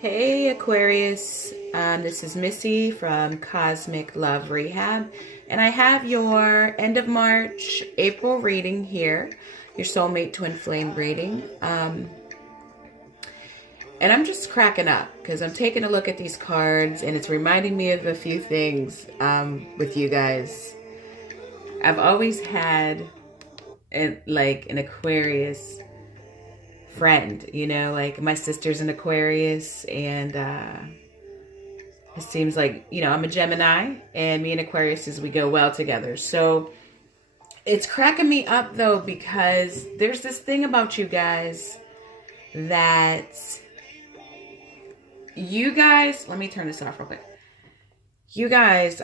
Hey Aquarius, this is Missy from Cosmic Love Rehab, and I have your end of March, April reading here, your Soulmate Twinflame reading. And I'm just cracking up because I'm taking a look at these cards and it's reminding me of a few things with you guys. I've always had an Aquarius friend, like my sister's an Aquarius, and it seems like, I'm a Gemini, and me and Aquarius, we go well together. So it's cracking me up though, because there's this thing about you guys that you guys, let me turn this off real quick. You guys,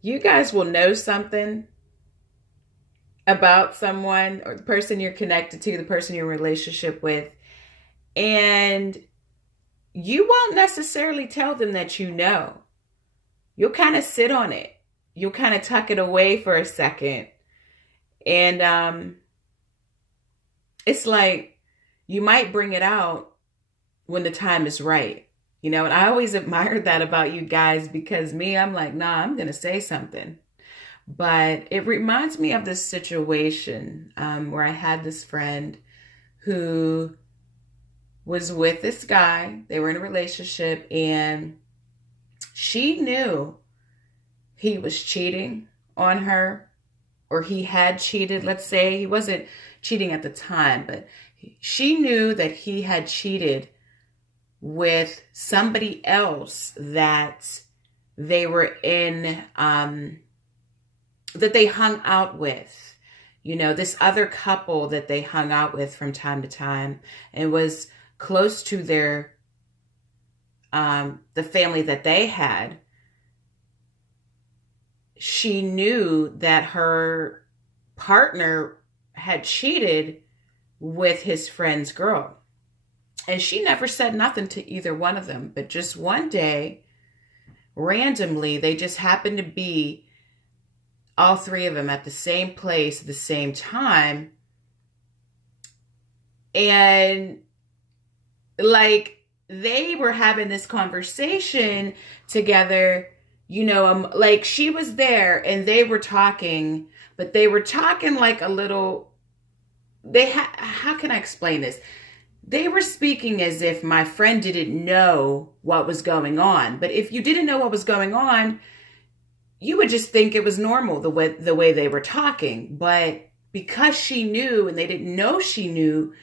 you guys will know something about someone or the person you're connected to, the person you're in a relationship with, and you won't necessarily tell them that you know. You'll kind of sit on it. You'll kind of tuck it away for a second. And it's like you might bring it out when the time is right. And I always admired that about you guys, because I'm like, nah, I'm going to say something. But it reminds me of this situation where I had this friend who was with this guy. They were in a relationship, and she knew he was cheating on her, or he had cheated. Let's say he wasn't cheating at the time, but she knew that he had cheated with somebody else that they were in, that they hung out with, this other couple that they hung out with from time to time, and was close to their, the family that they had. She knew that her partner had cheated with his friend's girl. And she never said nothing to either one of them. But just one day, randomly, they just happened to be, all three of them, at the same place at the same time. And like they were having this conversation together, like she was there and they were talking, but they were talking like a little, how can I explain this? They were speaking as if my friend didn't know what was going on. But if you didn't know what was going on, you would just think it was normal the way they were talking. But because she knew and they didn't know she knew,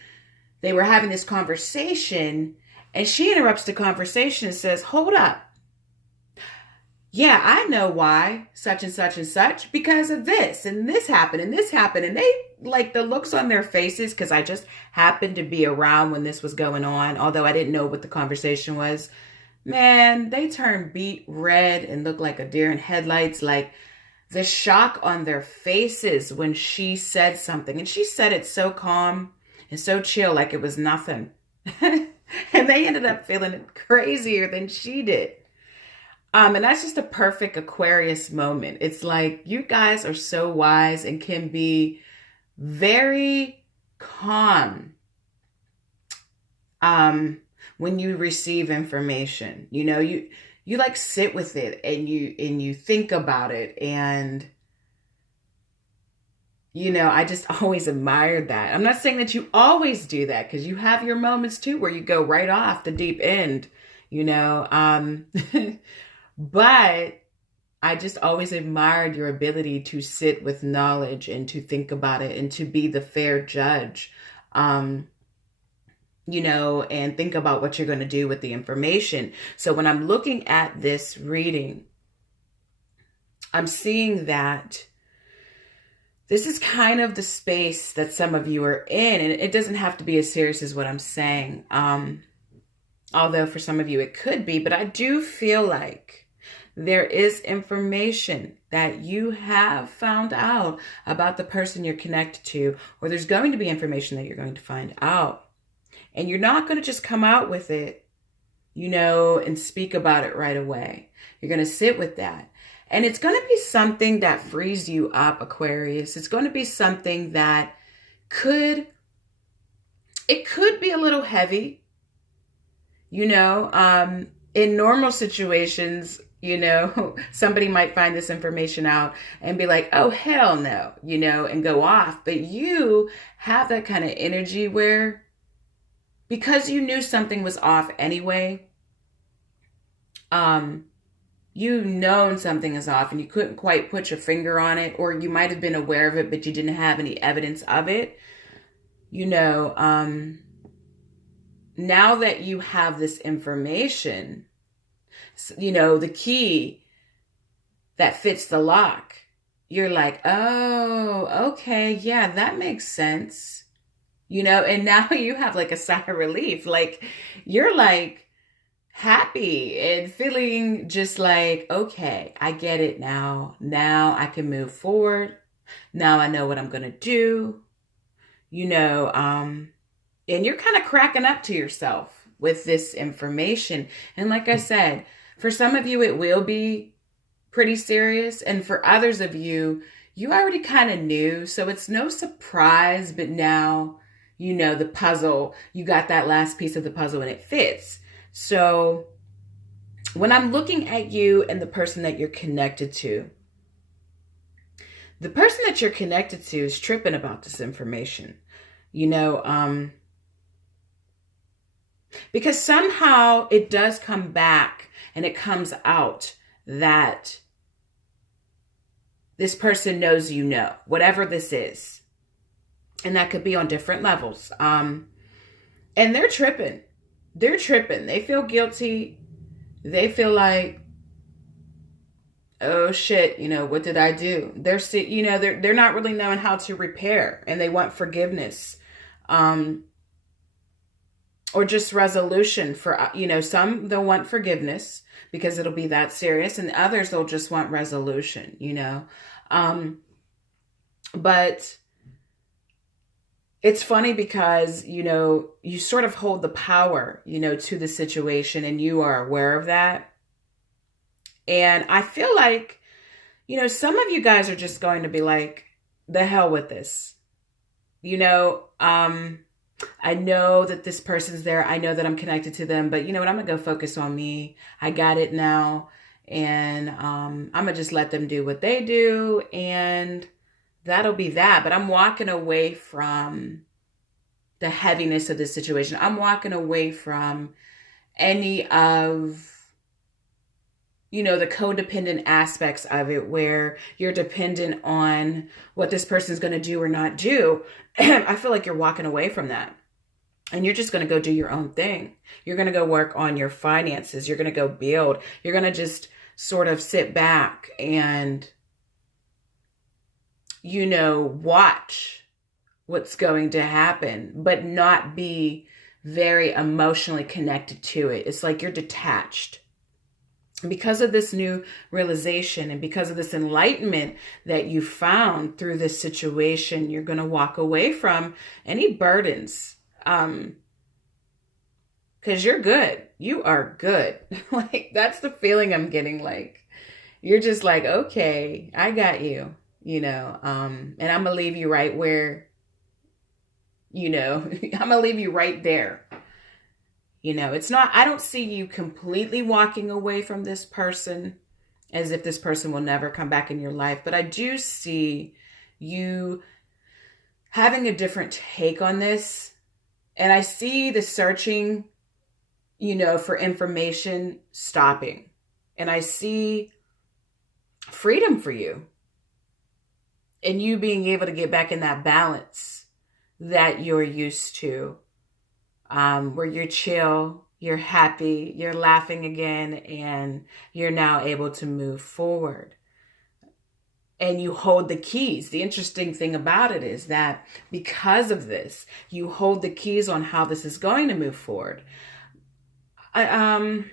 they were having this conversation, and she interrupts the conversation and says, "Hold up. Yeah, I know why such and such and such, because of this and this happened and this happened." And they, like, the looks on their faces, because I just happened to be around when this was going on, although I didn't know what the conversation was, man, they turned beet red and looked like a deer in headlights. Like the shock on their faces when she said something, and she said it so calm and so chill, like it was nothing. And they ended up feeling crazier than she did. And that's just a perfect Aquarius moment. It's like you guys are so wise and can be very calm when you receive information. You like sit with it and you think about it, and I just always admired that. I'm not saying that you always do that, because you have your moments too where you go right off the deep end, but I just always admired your ability to sit with knowledge and to think about it and to be the fair judge, and think about what you're going to do with the information. So when I'm looking at this reading, I'm seeing that this is kind of the space that some of you are in, and it doesn't have to be as serious as what I'm saying. Although for some of you it could be, but I do feel like there is information that you have found out about the person you're connected to, or there's going to be information that you're going to find out. And you're not going to just come out with it, and speak about it right away. You're going to sit with that. And it's going to be something that frees you up, Aquarius. It's going to be something that could be a little heavy. You know, in normal situations, you know, somebody might find this information out and be like, oh, hell no, you know, and go off. But you have that kind of energy where, because you knew something was off anyway, you known something is off and you couldn't quite put your finger on it, or you might have been aware of it, but you didn't have any evidence of it. You know, now that you have this information, you know, the key that fits the lock, you're like, oh, okay, yeah, that makes sense. You know, and now you have like a sigh of relief. Like, you're like happy and feeling just like, okay, I get it now. Now I can move forward. Now I know what I'm going to do. You know, and you're kind of cracking up to yourself with this information. And like I said, for some of you, it will be pretty serious. And for others of you, you already kind of knew. So it's no surprise, but now, you know, the puzzle, you got that last piece of the puzzle and it fits. So when I'm looking at you and the person that you're connected to, the person that you're connected to is tripping about this information. You know, because somehow it does come back and it comes out that this person knows, you know, whatever this is. And that could be on different levels. And they're tripping. They're tripping. They feel guilty. They feel like, oh shit, you know, what did I do? They're not really knowing how to repair, and they want forgiveness. Or just resolution for, you know, some they'll want forgiveness because it'll be that serious, and others they'll just want resolution, you know. But it's funny because, you know, you sort of hold the power, you know, to the situation, and you are aware of that. And I feel like, you know, some of you guys are just going to be like, the hell with this. You know, I know that this person's there. I know that I'm connected to them, but you know what? I'm going to go focus on me. I got it now. And I'm going to just let them do what they do. And that'll be that. But I'm walking away from the heaviness of this situation. I'm walking away from any of, you know, the codependent aspects of it where you're dependent on what this person's going to do or not do. I feel like you're walking away from that. And you're just going to go do your own thing. You're going to go work on your finances. You're going to go build. You're going to just sort of sit back and, you know, watch what's going to happen, but not be very emotionally connected to it. It's like you're detached. Because of this new realization and because of this enlightenment that you found through this situation, you're going to walk away from any burdens. Because you're good. You are good. Like, that's the feeling I'm getting. Like, you're just like, okay, I got you, you know, and I'm going to leave you right where, you know, I'm going to leave you right there. You know, it's not, I don't see you completely walking away from this person as if this person will never come back in your life. But I do see you having a different take on this. And I see the searching, you know, for information stopping. And I see freedom for you. And you being able to get back in that balance that you're used to. Where you're chill, you're happy, you're laughing again, and you're now able to move forward. And you hold the keys. The interesting thing about it is that because of this, you hold the keys on how this is going to move forward. And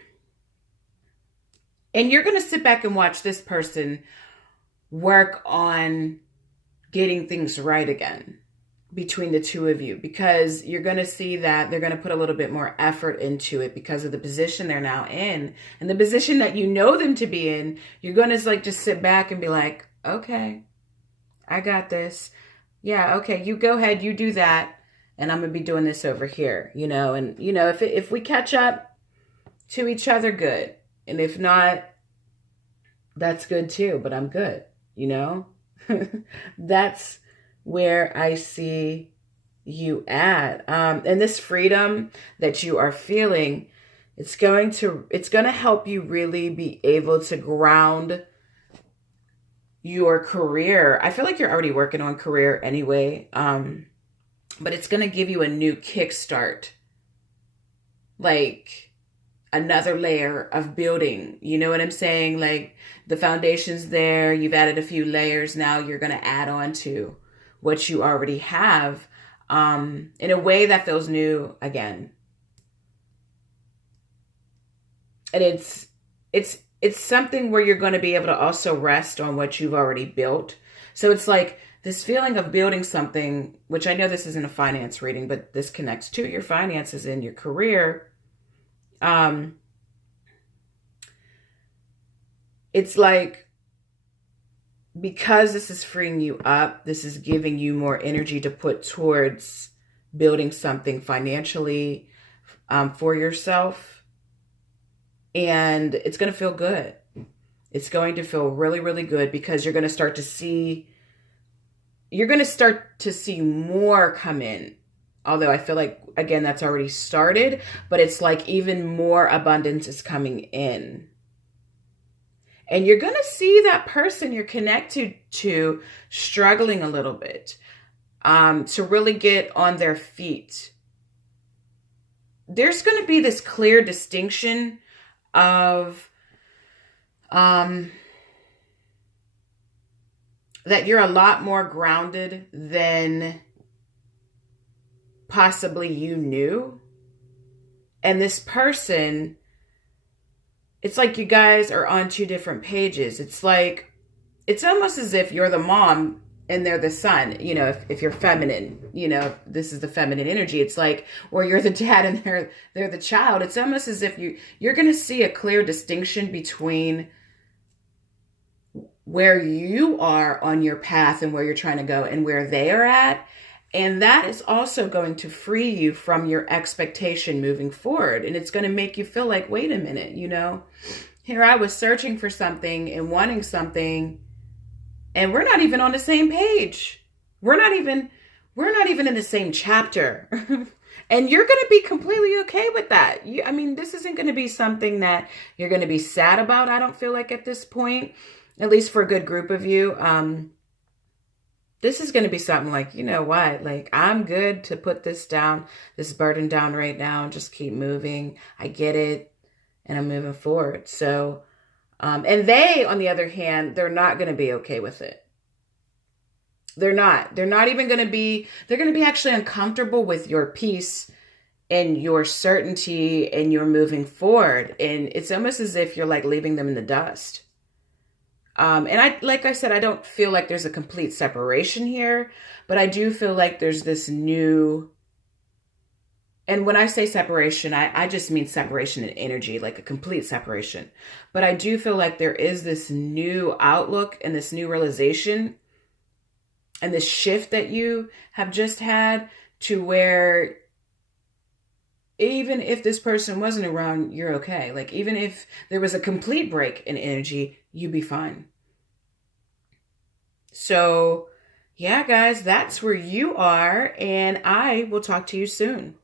you're going to sit back and watch this person work on getting things right again between the two of you, because you're going to see that they're going to put a little bit more effort into it because of the position they're now in and the position that you know them to be in. You're going to like just sit back and be like, okay, I got this. Yeah. Okay. You go ahead, you do that. And I'm going to be doing this over here, you know, and you know, if we catch up, to each other, good. And if not, that's good too, but I'm good, you know? That's where I see you at. And this freedom that you are feeling, it's going to help you really be able to ground your career. I feel like you're already working on career anyway. But it's going to give you a new kickstart, like another layer of building. You know what I'm saying? Like the foundation's there. You've added a few layers. Now you're going to add on to what you already have, in a way that feels new again. And it's something where you're going to be able to also rest on what you've already built. So it's like this feeling of building something, which I know this isn't a finance reading, but this connects to your finances and your career. It's like, because this is freeing you up, this is giving you more energy to put towards building something financially, for yourself. And it's going to feel good. It's going to feel really, really good, because you're going to start to see more come in. Although I feel like, again, that's already started, but it's like even more abundance is coming in. And you're going to see that person you're connected to struggling a little bit, to really get on their feet. There's going to be this clear distinction of that you're a lot more grounded than possibly you knew. And this person, it's like you guys are on two different pages. It's like, it's almost as if you're the mom and they're the son, you know, if you're feminine, you know, this is the feminine energy. It's like, or you're the dad and they're the child. It's almost as if you're going to see a clear distinction between where you are on your path and where you're trying to go and where they are at. And that is also going to free you from your expectation moving forward. And it's going to make you feel like, wait a minute, you know, here I was searching for something and wanting something, and we're not even on the same page. We're not even in the same chapter. And you're going to be completely okay with that. I mean, this isn't going to be something that you're going to be sad about, I don't feel like, at this point, at least for a good group of you. This is going to be something like, you know what, like, I'm good to put this down, this burden down right now, and just keep moving. I get it, and I'm moving forward. So, and they, on the other hand, they're not going to be okay with it. They're not even going to be, they're going to be actually uncomfortable with your peace and your certainty and your moving forward. And it's almost as if you're like leaving them in the dust. And like I said, I don't feel like there's a complete separation here, but I do feel like there's this new, and when I say separation, I just mean separation in energy, like a complete separation. But I do feel like there is this new outlook and this new realization and this shift that you have just had, to where even if this person wasn't around, you're okay. Like, even if there was a complete break in energy, you'd be fine. So, yeah, guys, that's where you are, and I will talk to you soon.